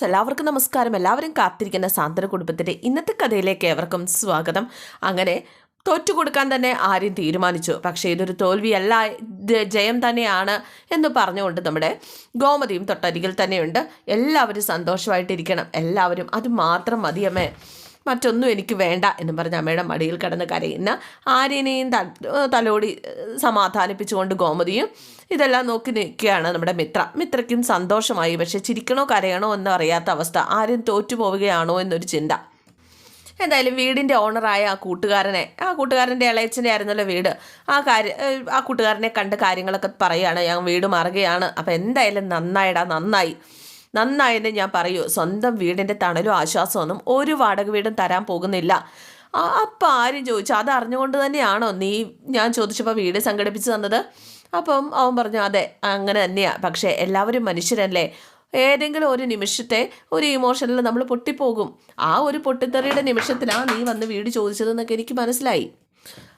എല്ലാവർക്കും നമസ്കാരം. എല്ലാവരും കാത്തിരിക്കുന്ന സാന്ത്വന കുടുംബത്തിന്റെ ഇന്നത്തെ കഥയിലേക്ക് ഏവർക്കും സ്വാഗതം. അങ്ങനെ തോറ്റു കൊടുക്കാൻ തന്നെ ആര്യം തീരുമാനിച്ചു. പക്ഷേ ഇതൊരു തോൽവിയല്ല. ജയം തന്നെയാണ് എന്ന് പറഞ്ഞുകൊണ്ട് നമ്മുടെ ഗോമതിയും തൊട്ടരികിൽ തന്നെയുണ്ട്. എല്ലാവരും സന്തോഷമായിട്ടിരിക്കണം. എല്ലാവരും അത് മാത്രം മതിയമ്മേ. മറ്റൊന്നും എനിക്ക് വേണ്ട എന്ന് പറഞ്ഞ് അമ്മയുടെ മടിയിൽ കിടന്ന് കരയുന്ന ആര്യനെയും തലോടി സമാധാനിപ്പിച്ചുകൊണ്ട് ഗോമതിയും ഇതെല്ലാം നോക്കി നിൽക്കുകയാണ് നമ്മുടെ മിത്ര. മിത്രയ്ക്കും സന്തോഷമായി. പക്ഷെ ചിരിക്കണോ കരയണോ എന്ന് അറിയാത്ത അവസ്ഥ ആരും തോറ്റു പോവുകയാണോ എന്നൊരു ചിന്ത. എന്തായാലും വീടിന്റെ ഓണറായ ആ കൂട്ടുകാരനെ ആ കൂട്ടുകാരന്റെ ഇളയച്ചന്റെ ആയിരുന്നല്ലോ വീട്. ആ കാര്യം ആ കൂട്ടുകാരനെ കണ്ട് കാര്യങ്ങളൊക്കെ പറയുകയാണ്. ഞാൻ വീട് മാറുകയാണ്. അപ്പം എന്തായാലും നന്നായിടാ നന്നായി. നന്നായെന്ന് ഞാൻ പറയൂ. സ്വന്തം വീടിന്റെ തണലും ആശ്വാസമൊന്നും ഒരു വാടക വീടും തരാൻ പോകുന്നില്ല. അപ്പം ആരും ചോദിച്ചു. അത് അറിഞ്ഞുകൊണ്ട് തന്നെയാണോ നീ ഞാൻ ചോദിച്ചപ്പോൾ വീട് സംഘടിപ്പിച്ച് തന്നത്? അപ്പം അവൻ പറഞ്ഞു അതെ അങ്ങനെ തന്നെയാണ് പക്ഷേ എല്ലാവരും മനുഷ്യരല്ലേ? ഏതെങ്കിലും ഒരു നിമിഷത്തെ ഒരു ഇമോഷനിൽ നമ്മൾ പൊട്ടിപ്പോകും. ആ ഒരു പൊട്ടിത്തെറിയുടെ നിമിഷത്തിലാണ് നീ വന്ന് വീട് ചോദിച്ചതെന്നൊക്കെ എനിക്ക് മനസ്സിലായി.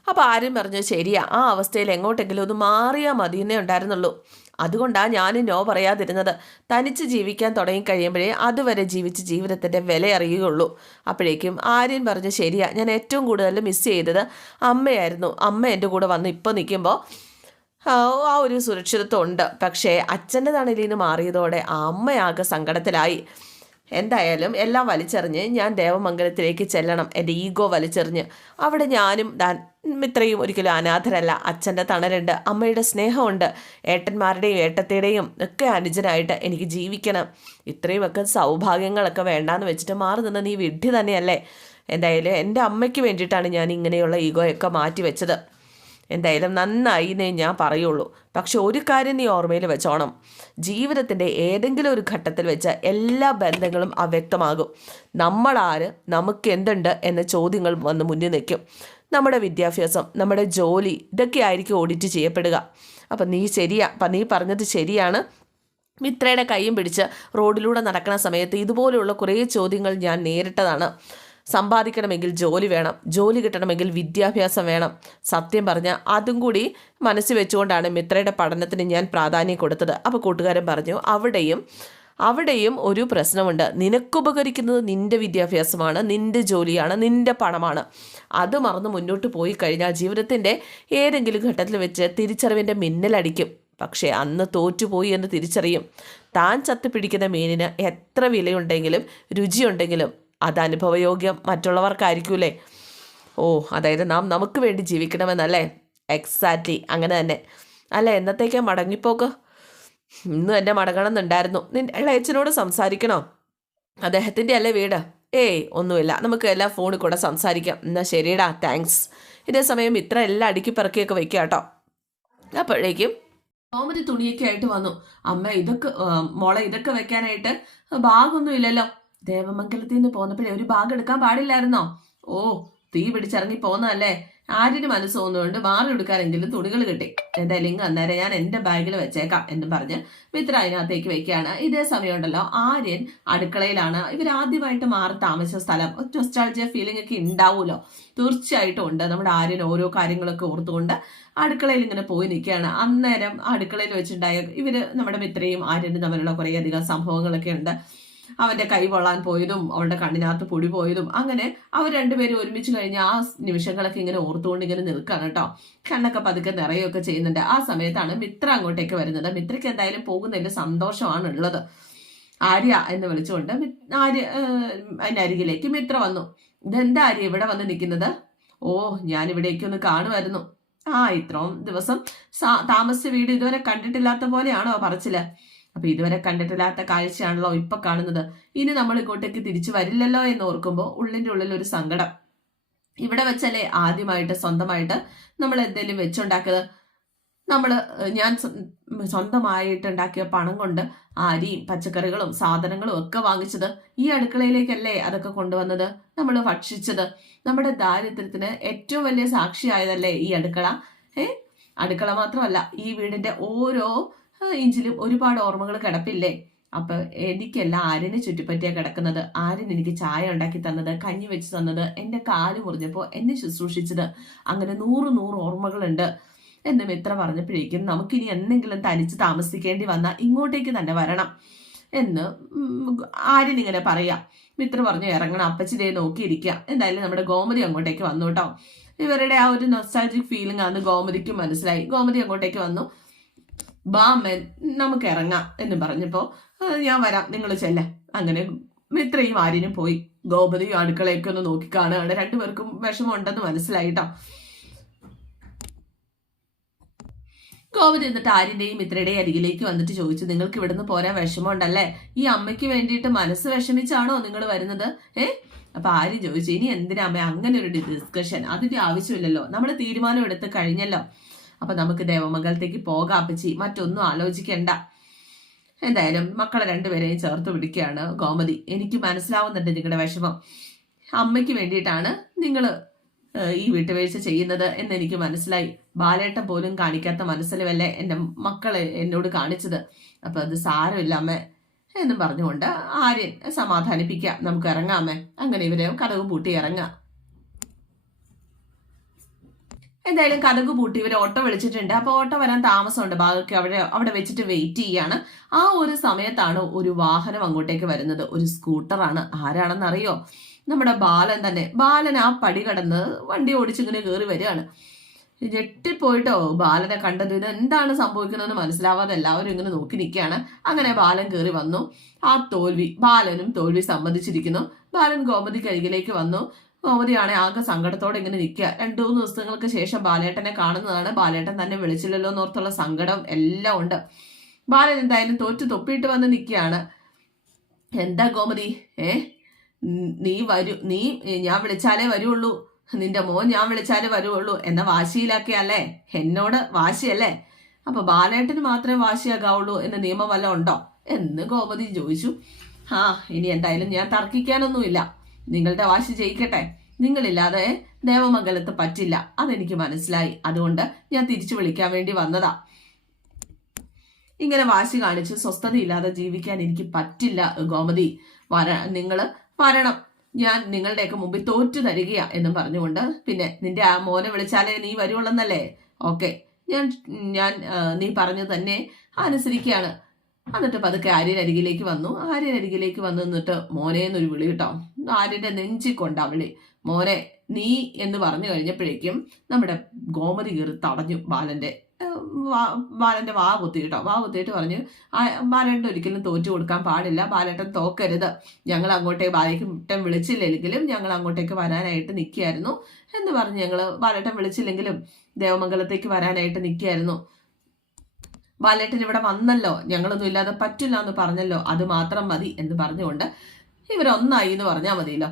അപ്പോൾ ആരും പറഞ്ഞു ശരിയാ. ആ അവസ്ഥയിൽ എങ്ങോട്ടെങ്കിലും ഒന്ന് മാറിയാൽ മതി എന്നേ ഉണ്ടായിരുന്നുള്ളൂ. അതുകൊണ്ടാണ് ഞാൻ നോ പറയാതിരുന്നത്. തനിച്ച് ജീവിക്കാൻ തുടങ്ങിക്കഴിയുമ്പോഴേ അതുവരെ ജീവിച്ച് ജീവിതത്തിന്റെ വില അറിയുകയുള്ളൂ. അപ്പോഴേക്കും ആര്യൻ പറഞ്ഞ് ശരിയാ ഞാൻ ഏറ്റവും കൂടുതൽ മിസ് ചെയ്തത് അമ്മയായിരുന്നു. അമ്മ എന്റെ കൂടെ വന്ന് ഇപ്പോൾ നിൽക്കുമ്പോൾ ആ ഒരു സുരക്ഷിതത്വം ഉണ്ട്. പക്ഷേ അച്ഛന്റെ തണലിൽ നിന്ന് മാറിയതോടെ അമ്മയാകെ സങ്കടത്തിലായി. എന്തായാലും എല്ലാം വലിച്ചെറിഞ്ഞ് ഞാൻ ദേവമംഗലത്തിലേക്ക് ചെല്ലണം. എന്റെ ഈഗോ വലിച്ചെറിഞ്ഞ്. അവിടെ ഞാനും ദാൻ ഇത്രയും ഒരിക്കലും അനാഥരല്ല. അച്ഛന്റെ തണലുണ്ട്. അമ്മയുടെ സ്നേഹമുണ്ട്. ഏട്ടന്മാരുടെയും ഏട്ടത്തിയുടെയും ഒക്കെ അനുജനായിട്ട് എനിക്ക് ജീവിക്കണം. ഇത്രയുമൊക്കെ സൗഭാഗ്യങ്ങളൊക്കെ വേണ്ടാന്ന് വെച്ചിട്ട് മാറി നിന്ന് നീ വിഡ്ഢി തന്നെയല്ലേ? എന്തായാലും എന്റെ അമ്മയ്ക്ക് വേണ്ടിയിട്ടാണ് ഞാൻ ഇങ്ങനെയുള്ള ഈഗോയൊക്കെ മാറ്റി വെച്ചത് എന്തായാലും നന്നായി എന്നേ ഞാൻ പറയുള്ളൂ. പക്ഷെ ഒരു കാര്യം നീ ഓർമ്മയിൽ വെച്ചോണം. ജീവിതത്തിന്റെ ഏതെങ്കിലും ഒരു ഘട്ടത്തിൽ വെച്ച എല്ലാ ബന്ധങ്ങളും അവ്യക്തമാകും. നമ്മളാര് നമുക്ക് എന്തുണ്ട് എന്ന ചോദ്യങ്ങൾ വന്ന് മുന്നിൽ നിൽക്കും. നമ്മുടെ വിദ്യാഭ്യാസം നമ്മുടെ ജോലി ഇതൊക്കെ ആയിരിക്കും ഓഡിറ്റ് ചെയ്യപ്പെടുക. അപ്പം നീ ശരിയാ അപ്പം നീ പറഞ്ഞത് ശരിയാണ്. മിത്രയുടെ കൈയും പിടിച്ച് റോഡിലൂടെ നടക്കുന്ന സമയത്ത് ഇതുപോലെയുള്ള കുറേ ചോദ്യങ്ങൾ ഞാൻ നേരിട്ടതാണ്. സമ്പാദിക്കണമെങ്കിൽ ജോലി വേണം ജോലി കിട്ടണമെങ്കിൽ വിദ്യാഭ്യാസം വേണം. സത്യം പറഞ്ഞാൽ അതും കൂടി മനസ്സിൽ വെച്ചുകൊണ്ടാണ് മിത്രയുടെ പഠനത്തിന് ഞാൻ പ്രാധാന്യം കൊടുത്തത്. അപ്പോൾ കൂട്ടുകാരൻ പറഞ്ഞു അവിടെയും അവിടെയും ഒരു പ്രശ്നമുണ്ട്. നിനക്കുപകരിക്കുന്നത് നിന്റെ വിദ്യാഭ്യാസമാണ് നിന്റെ ജോലിയാണ് നിന്റെ പണമാണ്. അത് മറന്ന് മുന്നോട്ട് പോയി കഴിഞ്ഞാൽ ജീവിതത്തിന്റെ ഏതെങ്കിലും ഘട്ടത്തിൽ വെച്ച് തിരിച്ചറിവിന്റെ മിന്നലടിക്കും. പക്ഷേ അന്ന് തോറ്റുപോയി എന്ന് തിരിച്ചറിയും. താൻ ചത്ത് പിടിക്കുന്ന മീനിന് എത്ര വിലയുണ്ടെങ്കിലും രുചിയുണ്ടെങ്കിലും അത് അനുഭവയോഗ്യം മറ്റുള്ളവർക്കായിരിക്കൂലേ? ഓ അതായത് നാം നമുക്ക് വേണ്ടി ജീവിക്കണമെന്നല്ലേ? എക്സാക്റ്റ്ലി അങ്ങനെ തന്നെ. അല്ല എന്നത്തേക്കാ മടങ്ങിപ്പോക്ക്? ഇന്ന് തന്നെ മടങ്ങണമെന്നുണ്ടായിരുന്നു. നിന്റെ ഇളയച്ചനോട് സംസാരിക്കണോ? അദ്ദേഹത്തിന്റെ അല്ലേ വീട്? ഏയ് ഒന്നുമില്ല. നമുക്ക് എല്ലാം ഫോണിൽ കൂടെ സംസാരിക്കാം. എന്നാൽ ശരിയടാ താങ്ക്സ് ഇതേ സമയം ഇത്ര എല്ലാം അടുക്കി പിറക്കിയൊക്കെ വെക്കുക കേട്ടോ. അപ്പോഴേക്കും കോമതി തുണിയൊക്കെ ആയിട്ട് വന്നു. അമ്മ ഇതൊക്കെ മോളെ ഇതൊക്കെ വെക്കാനായിട്ട് ബാഗൊന്നും ഇല്ലല്ലോ. ദേവമംഗലത്തിൽ നിന്ന് പോന്നപ്പോഴേ ഒരു ബാഗ് എടുക്കാൻ പാടില്ലായിരുന്നോ? ഓ തീ പിടിച്ചിറങ്ങി പോന്നതല്ലേ? ആര്യന് മനസ്സ് തോന്നുന്നുണ്ട് മാറി എടുക്കാനെങ്കിലും തുണികൾ കിട്ടി. എന്റെ ലിംഗ് അന്നേരം ഞാൻ എന്റെ ബാഗിൽ വെച്ചേക്കാം എന്നും പറഞ്ഞ് മിത്ര അതിനകത്തേക്ക് വെക്കുകയാണ്. ഇതേ സമയം ഉണ്ടല്ലോ ആര്യൻ അടുക്കളയിലാണ്. ഇവർ ആദ്യമായിട്ട് മാറി താമസിച്ച സ്ഥലം. നൊസ്റ്റാൾജിയ ഫീലിംഗ് ഒക്കെ ഉണ്ടാവുമല്ലോ തീർച്ചയായിട്ടും ഉണ്ട്. നമ്മുടെ ആര്യൻ ഓരോ കാര്യങ്ങളൊക്കെ ഓർത്തുകൊണ്ട് അടുക്കളയിൽ ഇങ്ങനെ പോയി നിൽക്കുകയാണ്. അന്നേരം അടുക്കളയിൽ വെച്ചിട്ടുണ്ടായ ഇവർ നമ്മുടെ മിത്രയും ആര്യനും തമ്മിലുള്ള കുറേ അധികം സംഭവങ്ങളൊക്കെ ഉണ്ട്. അവന്റെ കൈ കൊള്ളാൻ പോയതും അവളുടെ കണ്ണിനകത്ത് പൊടി പോയതും അങ്ങനെ അവർ രണ്ടുപേരും ഒരുമിച്ച് കഴിഞ്ഞ് ആ നിമിഷങ്ങളൊക്കെ ഇങ്ങനെ ഓർത്തുകൊണ്ട് ഇങ്ങനെ നിൽക്കുകയാണ് കേട്ടോ. കണ്ണൊക്കെ പതുക്കെ നിറയുകയൊക്കെ ചെയ്യുന്നുണ്ട്. ആ സമയത്താണ് മിത്ര അങ്ങോട്ടേക്ക് വരുന്നത്. മിത്രയ്ക്ക് എന്തായാലും പോകുന്നതിൽ സന്തോഷമാണ് ഉള്ളത് ആര്യ എന്ന് വിളിച്ചുകൊണ്ട് ആര്യ അതിന്റെ അരികിലേക്ക് മിത്ര വന്നു. ഇതെന്താ ആര്യ ഇവിടെ വന്ന് നിൽക്കുന്നത്? ഓ ഞാൻ ഇവിടേക്ക് ഒന്ന് കാണുമായിരുന്നു. ആ ഇത്രയും ദിവസം താമസ വീട് ഇതുവരെ കണ്ടിട്ടില്ലാത്ത പോലെയാണോ പറച്ചിൽ? അപ്പൊ ഇതുവരെ കണ്ടിട്ടില്ലാത്ത കാഴ്ചയാണല്ലോ ഇപ്പൊ കാണുന്നത്. ഇനി നമ്മൾ ഇങ്ങോട്ടേക്ക് തിരിച്ചു വരില്ലല്ലോ എന്ന് ഓർക്കുമ്പോൾ ഉള്ളിന്റെ ഉള്ളിൽ ഒരു സങ്കടം. ഇവിടെ വെച്ചല്ലേ ആദ്യമായിട്ട് സ്വന്തമായിട്ട് നമ്മൾ എന്തെങ്കിലും വെച്ചുണ്ടാക്കിയത്? നമ്മൾ ഞാൻ സ്വ- സ്വന്തമായിട്ട് ഉണ്ടാക്കിയ പണം കൊണ്ട് അരിയും പച്ചക്കറികളും സാധനങ്ങളും ഒക്കെ വാങ്ങിച്ചത് ഈ അടുക്കളയിലേക്കല്ലേ അതൊക്കെ കൊണ്ടുവന്നത്? നമ്മൾ ഭക്ഷിച്ചത്. നമ്മുടെ ദാരിദ്ര്യത്തിന് ഏറ്റവും വലിയ സാക്ഷിയായതല്ലേ ഈ അടുക്കള? ഏ? അടുക്കള മാത്രമല്ല ഈ വീടിന്റെ ഓരോ ആ, ഒരുപാട് ഓർമ്മകൾ കിടപ്പില്ലേ? അപ്പൊ എനിക്കല്ല ആരിനെ ചുറ്റിപ്പറ്റിയാ കിടക്കുന്നത്. ആര്യൻ എനിക്ക് ചായ ഉണ്ടാക്കി തന്നത് കഞ്ഞി വെച്ച് തന്നത് എന്റെ കാൽ മുറിഞ്ഞപ്പോ എന്നെ ശുശ്രൂഷിച്ചത്. അങ്ങനെ നൂറ് നൂറ് ഓർമ്മകളുണ്ട്. എന്ന് മിത്ര പറഞ്ഞപ്പോഴേക്കും നമുക്കിനി എന്തെങ്കിലും തനിച്ച് താമസിക്കേണ്ടി വന്നാൽ ഇങ്ങോട്ടേക്ക് തന്നെ വരണം എന്ന് ആരും ഇങ്ങനെ പറയാം. മിത്ര പറഞ്ഞു ഇറങ്ങണം അപ്പച്ചി ദേ നോക്കിയിരിക്കുക എന്തായാലും നമ്മുടെ ഗോമതി അങ്ങോട്ടേക്ക് വന്നു കേട്ടോ. ഇവരുടെ ആ ഒരു നൊസ്റ്റാൾജിക് ഫീലിംഗ് ആണ് ഗോമതിക്ക് മനസ്സിലായി. ഗോമതി അങ്ങോട്ടേക്ക് വന്നു. ബാ അമ്മ നമുക്ക് ഇറങ്ങാം എന്ന് പറഞ്ഞപ്പോ ഞാൻ വരാം നിങ്ങൾ ചെല്ല. അങ്ങനെ മിത്രയും ആര്യനും പോയി. ഗോപതിയും അടുക്കളയൊക്കെ ഒന്ന് നോക്കി കാണുകയാണ്. രണ്ടുപേർക്കും വിഷമം ഉണ്ടെന്ന് മനസ്സിലായിട്ടോ. ഗോപതി എന്നിട്ട് ആര്യന്റെയും മിത്രയുടെയും അരികിലേക്ക് വന്നിട്ട് ചോദിച്ചു നിങ്ങൾക്ക് ഇവിടുന്ന് പോരാൻ വിഷമമുണ്ടല്ലേ? ഈ അമ്മയ്ക്ക് വേണ്ടിയിട്ട് മനസ്സ് വിഷമിച്ചാണോ നിങ്ങൾ വരുന്നത്? ഏ? അപ്പൊ ആര്യം ചോദിച്ചു ഇനി എന്തിനാ അമ്മ അങ്ങനെ ഒരു ഡിസ്കഷൻ. അതിന്റെ ആവശ്യമില്ലല്ലോ. നമ്മൾ തീരുമാനം എടുത്ത് കഴിഞ്ഞല്ലോ. അപ്പൊ നമുക്ക് ദേവമംഗലത്തേക്ക് പോകാം അപ്പച്ചി. മറ്റൊന്നും ആലോചിക്കണ്ട. എന്തായാലും മക്കളെ രണ്ടുപേരെയും ചേർത്ത് പിടിക്കുകയാണ് ഗോമതി. എനിക്ക് മനസ്സിലാവുന്നുണ്ട് നിങ്ങളുടെ വിഷമം. അമ്മയ്ക്ക് വേണ്ടിയിട്ടാണ് നിങ്ങൾ ഈ വിട്ടുവീഴ്ച ചെയ്യുന്നത് എന്ന് എനിക്ക് മനസ്സിലായി. ബാലേട്ടൻ പോലും കാണിക്കാത്ത മനസ്സിലുമല്ലേ എന്റെ മക്കളെ എന്നോട് കാണിച്ചത്. അപ്പൊ അത് സാരമില്ല അമ്മ എന്നും പറഞ്ഞുകൊണ്ട് ആര്യൻ സമാധാനിപ്പിക്കാം നമുക്ക് ഇറങ്ങാമേ അങ്ങനെ ഇവരെ കടവ് പൂട്ടി ഇറങ്ങാം എന്തായാലും കഥക് പൂട്ടി ഇവർ ഓട്ടോ വിളിച്ചിട്ടുണ്ട്. അപ്പൊ ഓട്ടോ വരാൻ താമസമുണ്ട്. ബാക്കി അവിടെ അവിടെ വെച്ചിട്ട് വെയിറ്റ് ചെയ്യാണ്. ആ ഒരു സമയത്താണ് ഒരു വാഹനം അങ്ങോട്ടേക്ക് വരുന്നത്. ഒരു സ്കൂട്ടറാണ്. ആരാണെന്ന് അറിയോ നമ്മുടെ ബാലൻ തന്നെ. ബാലൻ ആ പടി കടന്ന് വണ്ടി ഓടിച്ചിങ്ങനെ കയറി വരികയാണ്. ഞെട്ടിപ്പോയിട്ടോ? ബാലനെ കണ്ടത് ഇത് എന്താണ് സംഭവിക്കുന്നതെന്ന് മനസ്സിലാവാതെ എല്ലാവരും ഇങ്ങനെ നോക്കി നിൽക്കുകയാണ്. അങ്ങനെ ബാലൻ കയറി വന്നു. ആ തോൽവി ബാലനും തോൽവി സമ്മതിച്ചിരിക്കുന്നു ബാലൻ ഗോമതിക്ക് അരികിലേക്ക് വന്നു. ഗോമതിയാണെ ആകെ സങ്കടത്തോടെ ഇങ്ങനെ നിൽക്കുക. രണ്ടു മൂന്ന് ദിവസങ്ങൾക്ക് ശേഷം ബാലേട്ടനെ കാണുന്നതാണ്. ബാലേട്ടൻ തന്നെ വിളിച്ചില്ലല്ലോ എന്നോർത്തുള്ള സങ്കടം എല്ലാം ഉണ്ട്. ബാലൻ എന്തായാലും തോറ്റു തൊപ്പിയിട്ട് വന്ന് നിൽക്കുകയാണ്. എന്താ ഗോമതി? ഏ? നീ വരൂ. നീ ഞാൻ വിളിച്ചാലേ വരുള്ളൂ. നിന്റെ മോൻ ഞാൻ വിളിച്ചാലേ വരുള്ളൂ എന്ന വാശിയിലാക്കിയല്ലേ? എന്നോട് വാശിയല്ലേ? അപ്പൊ ബാലേട്ടന് മാത്രമേ വാശിയാകാവുള്ളൂ എന്ന നിയമം വല്ല ഉണ്ടോ? എന്ന് ഗോമതി ചോദിച്ചു. ആ ഇനി എന്തായാലും ഞാൻ തർക്കിക്കാനൊന്നുമില്ല. നിങ്ങളുടെ വാശി ജയിക്കട്ടെ. നിങ്ങളില്ലാതെ ദേവമംഗലത്ത് പറ്റില്ല. അതെനിക്ക് മനസ്സിലായി. അതുകൊണ്ട് ഞാൻ തിരിച്ചു വിളിക്കാൻ വേണ്ടി വന്നതാ. ഇങ്ങനെ വാശി കാണിച്ച് സ്വസ്ഥതയില്ലാതെ ജീവിക്കാൻ എനിക്ക് പറ്റില്ല ഗോമതി. വര നിങ്ങൾ വരണം. ഞാൻ നിങ്ങളുടെയൊക്കെ മുമ്പിൽ തോറ്റു തരികയാ എന്നും പറഞ്ഞുകൊണ്ട് പിന്നെ നിന്റെ ആ മോനെ വിളിച്ചാലേ നീ വരുവുള്ളെന്നല്ലേ? ഓക്കെ. ഞാൻ ഞാൻ നീ പറഞ്ഞു തന്നെ അനുസരിക്കുകയാണ്. എന്നിട്ട് പതുക്കെ ആര്യൻ അരികിലേക്ക് വന്നു. ആര്യൻ അരികിലേക്ക് വന്നു നിന്നിട്ട് മോനെ എന്നൊരു വിളി കേട്ടോ. ആര്യന്റെ നെഞ്ചിൽ കൊണ്ട് അവളെ മോനെ നീ എന്ന് പറഞ്ഞു കഴിഞ്ഞപ്പോഴേക്കും നമ്മുടെ ഗോമതി കയറി തടഞ്ഞു ബാലന്റെ ബാലന്റെ വാ കുത്തി കേട്ടോ വാ കുത്തിയിട്ട് പറഞ്ഞു "ആ, ബാലേട്ടൻ ഒരിക്കലും തോറ്റു കൊടുക്കാൻ പാടില്ല ബാലേട്ടൻ തോക്കരുത്. ഞങ്ങൾ അങ്ങോട്ടേക്ക് ബാലേട്ടൻ വിളിച്ചില്ലെങ്കിലും ഞങ്ങൾ അങ്ങോട്ടേക്ക് വരാനായിട്ട് നിൽക്കുകയായിരുന്നു എന്ന് പറഞ്ഞ് ഞങ്ങൾ ബാലേട്ടൻ വിളിച്ചില്ലെങ്കിലും ദേവമംഗലത്തേക്ക് വരാനായിട്ട് നിൽക്കുകയായിരുന്നു. ബാലേട്ടൻ ഇവിടെ വന്നല്ലോ ഞങ്ങളൊന്നും ഇല്ലാതെ പറ്റില്ല എന്ന് പറഞ്ഞല്ലോ അത് മാത്രം മതി എന്ന് പറഞ്ഞുകൊണ്ട് ഇവരൊന്നായി എന്ന് പറഞ്ഞാൽ മതിയല്ലോ.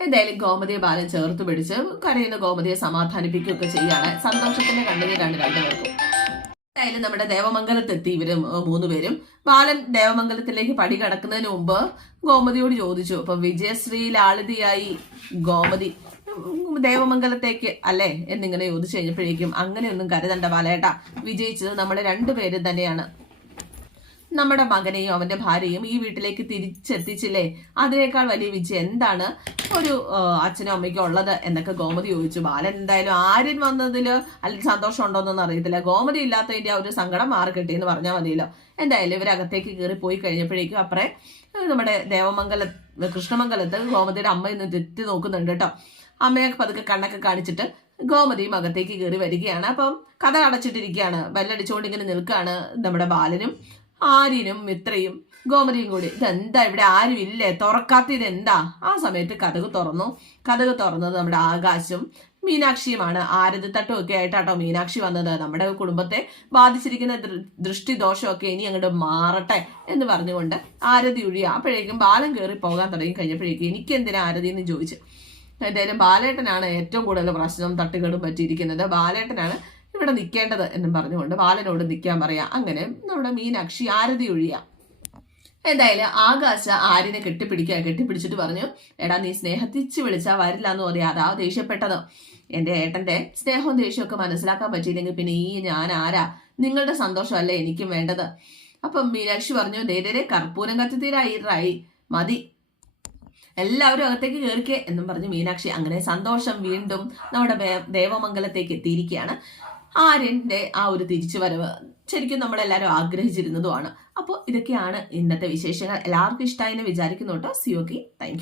എന്തായാലും ഗോമതിയെ ബാലൻ ചേർത്ത് പിടിച്ച് കരയുന്ന ഗോമതിയെ സമാധാനിപ്പിക്കുകയൊക്കെ ചെയ്യാണ് സന്തോഷത്തിന്റെ കണ്ണുനീരാണ് രണ്ടുപേർക്കും. എന്തായാലും നമ്മുടെ ദേവമംഗലത്തെത്തി ഇവർ മൂന്നുപേരും ബാലൻ ദേവമംഗലത്തിലേക്ക് പടി കടക്കുന്നതിന് മുമ്പ് ഗോമതിയോട് ചോദിച്ചു അപ്പൊ വിജയശ്രീ ലാളിതയായി ഗോമതി ദേവമംഗലത്തേക്ക് അല്ലേ? എന്നിങ്ങനെ ചോദിച്ചു കഴിഞ്ഞപ്പോഴേക്കും അങ്ങനെയൊന്നും കരുതണ്ട ബാലേട്ട വിജയിച്ചത് നമ്മുടെ രണ്ടുപേരും തന്നെയാണ്. നമ്മുടെ മകനെയും അവന്റെ ഭാര്യയും ഈ വീട്ടിലേക്ക് തിരിച്ചെത്തിച്ചില്ലേ? അതിനേക്കാൾ വലിയ വിജയം എന്താണ് ഒരു അച്ഛനും അമ്മയ്ക്കും ഉള്ളത് എന്നൊക്കെ ഗോമതി ചോദിച്ചു. ബാലൻ എന്തായാലും ആര്യൻ വന്നതിൽ അല്ലെങ്കിൽ സന്തോഷം ഉണ്ടോന്നൊന്നും അറിയത്തില്ല. ഗോമതി ഇല്ലാത്തതിന്റെ ആ ഒരു സങ്കടം മാറി കിട്ടിയെന്ന് പറഞ്ഞാൽ മതിയല്ലോ. എന്തായാലും ഇവരകത്തേക്ക് കയറി പോയി കഴിഞ്ഞപ്പോഴേക്കും അപ്പറേ നമ്മുടെ ദേവമംഗല കൃഷ്ണമംഗലത്ത് ഗോമതിയുടെ അമ്മ ഇന്ന് തെറ്റി നോക്കുന്നുണ്ട് കേട്ടോ. അമ്മയൊക്കെ പതുക്കെ കണ്ണൊക്കെ കാണിച്ചിട്ട് ഗോമതിയും അകത്തേക്ക് കയറി വരികയാണ്. അപ്പം കഥ അടച്ചിട്ടിരിക്കുകയാണ്. ബെല്ലടിച്ചുകൊണ്ട് ഇങ്ങനെ നിൽക്കുകയാണ് നമ്മുടെ ബാലനും. ആര്യനും മിത്രയും. ഗോമതിയും കൂടി ഇതെന്താ ഇവിടെ ആരും ഇല്ലേ? തുറക്കാത്ത ഇതെന്താ ആ സമയത്ത് കഥക് തുറന്നു. കഥക് തുറന്നത് നമ്മുടെ ആകാശും മീനാക്ഷിയുമാണ്. ആരതി തട്ടും ഒക്കെ ആയിട്ടാട്ടോ മീനാക്ഷി വന്നത്. നമ്മുടെ കുടുംബത്തെ ബാധിച്ചിരിക്കുന്ന ദൃഷ്ടിദോഷമൊക്കെ ഇനി അങ്ങോട്ട് മാറട്ടെ എന്ന് പറഞ്ഞുകൊണ്ട് ആരതി ഒഴിയ അപ്പോഴേക്കും ബാലം കയറി പോകാൻ തുടങ്ങി. കഴിഞ്ഞപ്പോഴേക്കും എനിക്ക് എന്തിനാ ആരതി എന്ന് ചോദിച്ചു. എന്തായാലും ബാലേട്ടനാണ് ഏറ്റവും കൂടുതൽ പ്രശ്നം തട്ടുകേടും പറ്റിയിരിക്കുന്നത്. ബാലേട്ടനാണ് ഇവിടെ നിൽക്കേണ്ടത് എന്നും പറഞ്ഞുകൊണ്ട് ബാലനോട് നിൽക്കാൻ പറയാം. അങ്ങനെ നമ്മുടെ മീനാക്ഷി ആരതി ഒഴിയ. എന്തായാലും ആകാശ ആര്യനെ കെട്ടിപ്പിടിക്കുക കെട്ടിപ്പിടിച്ചിട്ട് പറഞ്ഞു എടാ നീ സ്നേഹത്തിച്ച് വിളിച്ചാൽ വരില്ല എന്ന് പറയാം അതാ ദേഷ്യപ്പെട്ടത്. എന്റെ ഏട്ടന്റെ സ്നേഹവും ദേഷ്യമൊക്കെ മനസ്സിലാക്കാൻ പറ്റിയില്ലെങ്കിൽ പിന്നെ ഈ ഞാൻ ആരാ? നിങ്ങളുടെ സന്തോഷമല്ലേ എനിക്കും വേണ്ടത്? അപ്പം മീനാക്ഷി പറഞ്ഞു നേരെ കർപ്പൂരം കത്തിത്തീരായി മതി. എല്ലാവരും അകത്തേക്ക് കയറിക്കേ എന്നും പറഞ്ഞു മീനാക്ഷി. അങ്ങനെ സന്തോഷം വീണ്ടും നമ്മുടെ ദേവമംഗലത്തേക്ക് എത്തിയിരിക്കുകയാണ്. ആര്യന്റെ ആ ഒരു തിരിച്ചുവരവ് ശരിക്കും നമ്മളെല്ലാവരും ആഗ്രഹിച്ചിരുന്നതുമാണ്. അപ്പോൾ ഇതൊക്കെയാണ് ഇന്നത്തെ വിശേഷങ്ങൾ. എല്ലാവർക്കും ഇഷ്ടമായി എന്ന് വിചാരിക്കുന്നു കേട്ടോ. സിയോക്കി താങ്ക്